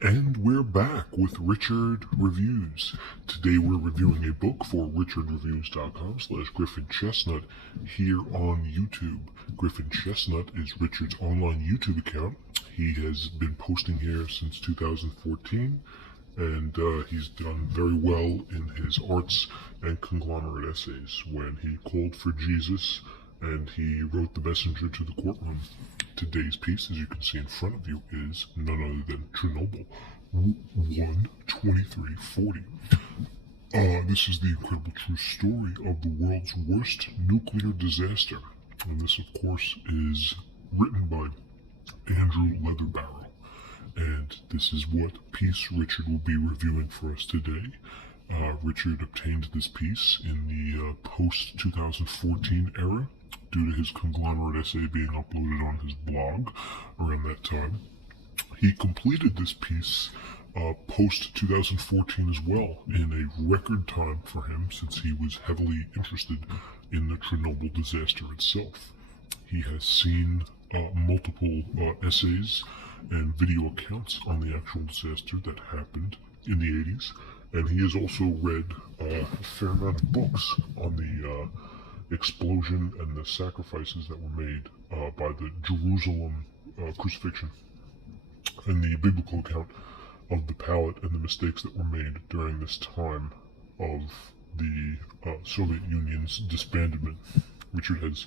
And we're back with Richard Reviews. Today we're reviewing a book for richardreviews.com/Griffin Chestnut here on YouTube. Griffin Chestnut is Richard's online YouTube account. He has been posting here since 2014, and he's done very well in his arts and conglomerate essays when he called for Jesus and he wrote The Messenger to the Courtroom. Today's piece, as you can see in front of you, is none other than Chernobyl 12340. This is the incredible true story of the world's worst nuclear disaster. And this, of course, is written by Andrew Leatherbarrow. And this is what piece Richard will be reviewing for us today. Richard obtained this piece in the post-2014 era due to his conglomerate essay being uploaded on his blog around that time. He completed this piece post-2014 as well in a record time for him, since he was heavily interested in the Chernobyl disaster itself. He has seen multiple essays and video accounts on the actual disaster that happened in the 80s, and he has also read a fair amount of books on the explosion and the sacrifices that were made by the Jerusalem crucifixion, and the biblical account of the pallet and the mistakes that were made during this time of the Soviet Union's disbandment. Richard has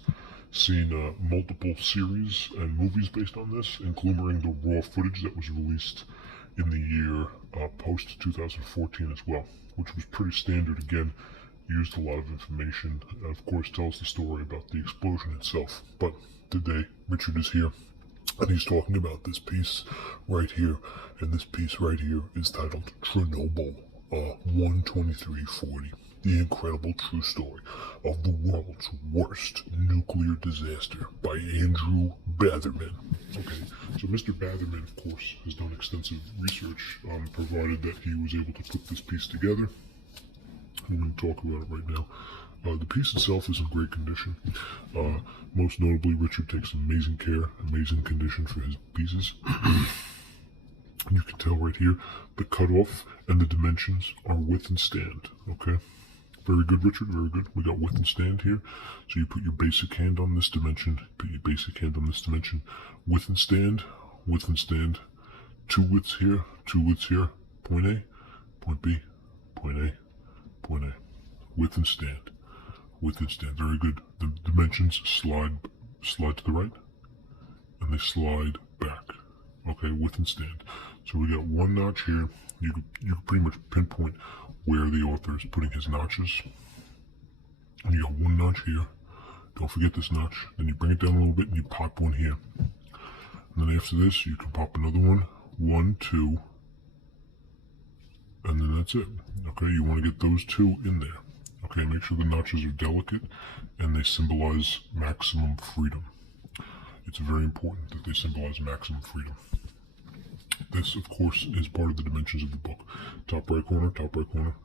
seen multiple series and movies based on this, including the raw footage that was released in the year post-2014 as well, which was pretty standard. Again, used a lot of information, and of course tells the story about the explosion itself. But today, Richard is here, and he's talking about this piece right here, and this piece right here is titled Chernobyl 12340. The incredible true story of the world's worst nuclear disaster by Andrew Batherman. Okay, so Mr. Batherman, of course, has done extensive research, provided that he was able to put this piece together. I'm going to talk about it right now. The piece itself is in great condition. Most notably, Richard takes amazing care, amazing condition for his pieces. You can tell right here, the cutoff and the dimensions are width and stand, okay? Very good, Richard, very good. We got width and stand here. So you put your basic hand on this dimension, put your basic hand on this dimension. Width and stand, width and stand. Two widths here, point A, point B, point A, point A. Width and stand, width and stand. Very good. The dimensions slide to the right, and they slide back. Okay, width and stand. So we got one notch here. You can pretty much pinpoint where the author is putting his notches. And you got one notch here. Don't forget this notch. Then you bring it down a little bit and you pop one here. And then after this, you can pop another one. 1, 2. And then that's it. Okay, you want to get those two in there. Okay, make sure the notches are delicate and they symbolize maximum freedom. It's very important that they symbolize maximum freedom. This, of course, is part of the dimensions of the book. Top right corner,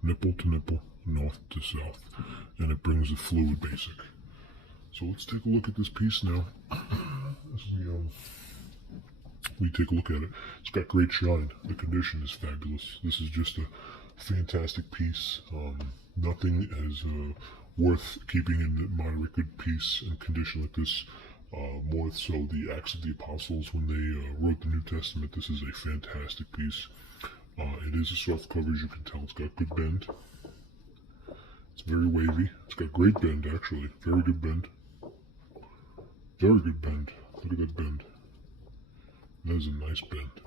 nipple to nipple, north to south. And it brings the fluid basic. So let's take a look at this piece now. We take a look at it. It's got great shine. The condition is fabulous. This is just a fantastic piece. Nothing is worth keeping in a moderate good piece and condition like this. More so the Acts of the Apostles when they wrote the New Testament. This is a fantastic piece. It is a soft cover, as you can tell. It's got good bend. It's very wavy. It's got great bend, actually. Very good bend. Very good bend. Look at that bend. That is a nice bend.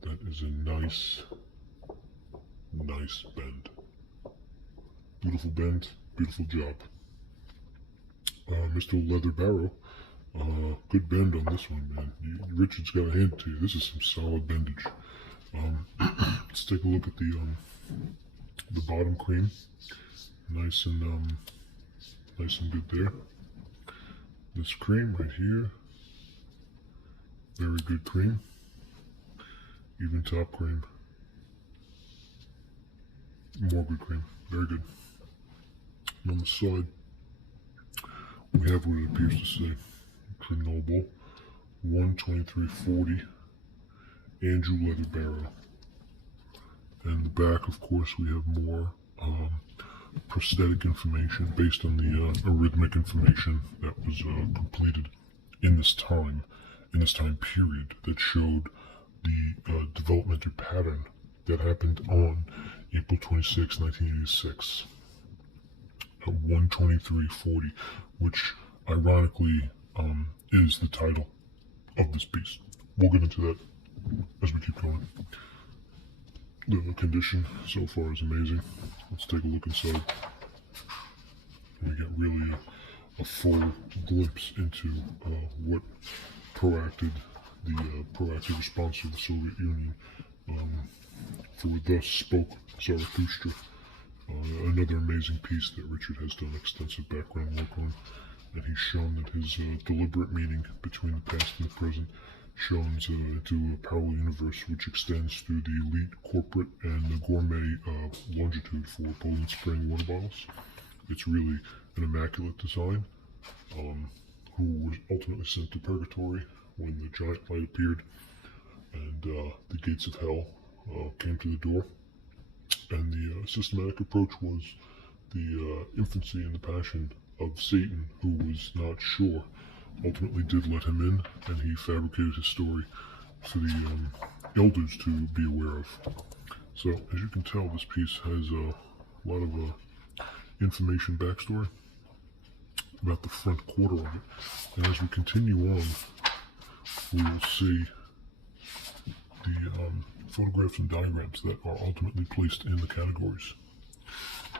That is a nice bend. Beautiful bend. Beautiful job. Mr. Leatherbarrow, good bend on this one, man. Richard's got a hand to you. This is some solid bendage. Let's take a look at the bottom cream. Nice and good there. This cream right here, very good cream. Even top cream, more good cream. Very good. And on the side, we have what it appears to say, Chernobyl 12340 Andrew Leatherbarrow. And in the back, of course, we have more prosthetic information based on the arrhythmic information that was completed in this time period, that showed the developmental pattern that happened on April 26, 1986, at 1:23:40, which ironically is the title of this piece. We'll get into that as we keep going. The condition so far is amazing. Let's take a look inside. We get really a full glimpse into what proacted the proactive response of the Soviet Union. For thus spoke Zarathustra. Another amazing piece that Richard has done extensive background work on, and he's shown that his deliberate meaning between the past and the present shows into a parallel universe which extends through the elite, corporate, and the gourmet longitude for Poland Spring water bottles. It's really an immaculate design, who was ultimately sent to purgatory when the giant light appeared and the gates of hell came to the door. And the systematic approach was the infancy and the passion of Satan, who was not sure, ultimately did let him in, and he fabricated his story for the elders to be aware of. So, as you can tell, this piece has a lot of information backstory about the front quarter of it. And as we continue on, we will see the photographs and diagrams that are ultimately placed in the categories.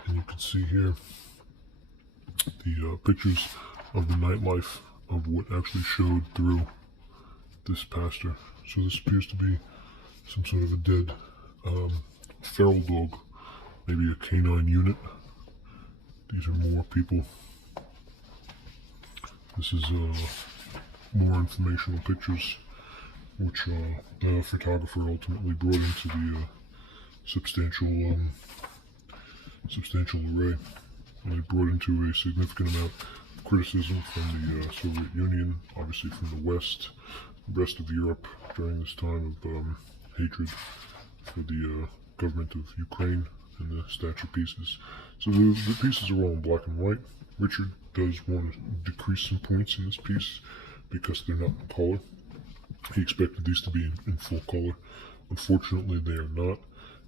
And you can see here the pictures of the nightlife of what actually showed through this pastor. So this appears to be some sort of a dead feral dog, maybe a canine unit. These are more people. This is more informational pictures, which the photographer ultimately brought into the substantial array. And they brought into a significant amount of criticism from the Soviet Union, obviously from the West, the rest of Europe during this time of hatred for the government of Ukraine, and the statue pieces. So the pieces are all in black and white. Richard does want to decrease some points in this piece because they're not in color. He expected these to be in full color. Unfortunately, they are not.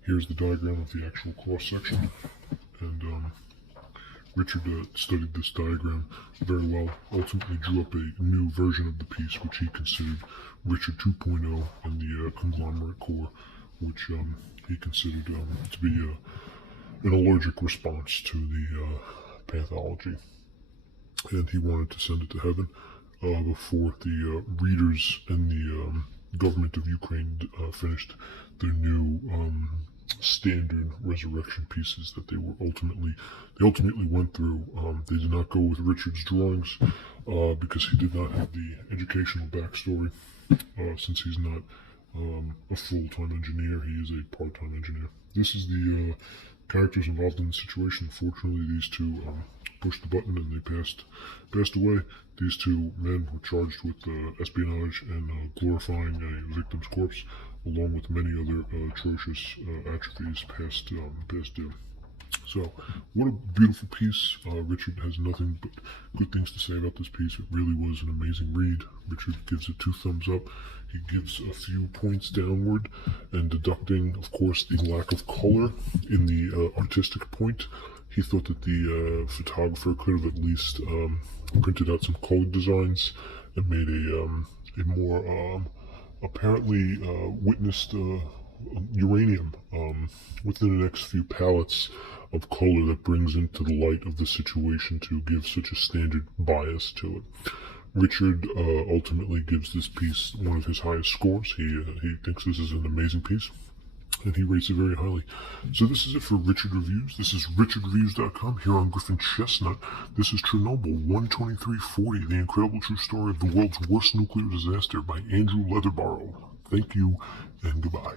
Here's the diagram of the actual cross section, and Richard studied this diagram very well, ultimately drew up a new version of the piece, which he considered Richard 2.0, and the conglomerate core, which he considered to be an allergic response to the pathology. And he wanted to send it to heaven before the readers and the government of Ukraine finished their new standard resurrection pieces that they ultimately went through. They did not go with Richard's drawings because he did not have the educational backstory. Since he's not a full-time engineer, he is a part-time engineer. This is the characters involved in the situation. Fortunately, these two pushed the button and they passed away. These two men were charged with espionage and glorifying a victim's corpse, along with many other atrocious atrophies passed due. So, what a beautiful piece. Richard has nothing but good things to say about this piece. It really was an amazing read. Richard gives it 2 thumbs up. He gives a few points downward, and deducting, of course, the lack of color in the artistic point. He thought that the photographer could have at least printed out some colored designs and made a more apparently witnessed uranium within the next few palettes of color that brings into the light of the situation to give such a standard bias to it. Richard ultimately gives this piece one of his highest scores. He thinks this is an amazing piece, and he rates it very highly. So this is it for Richard Reviews. This is richardreviews.com here on Griffin Chestnut. This is Chernobyl 1:23:40, the incredible true story of the world's worst nuclear disaster by Andrew Leatherbarrow. Thank you and goodbye.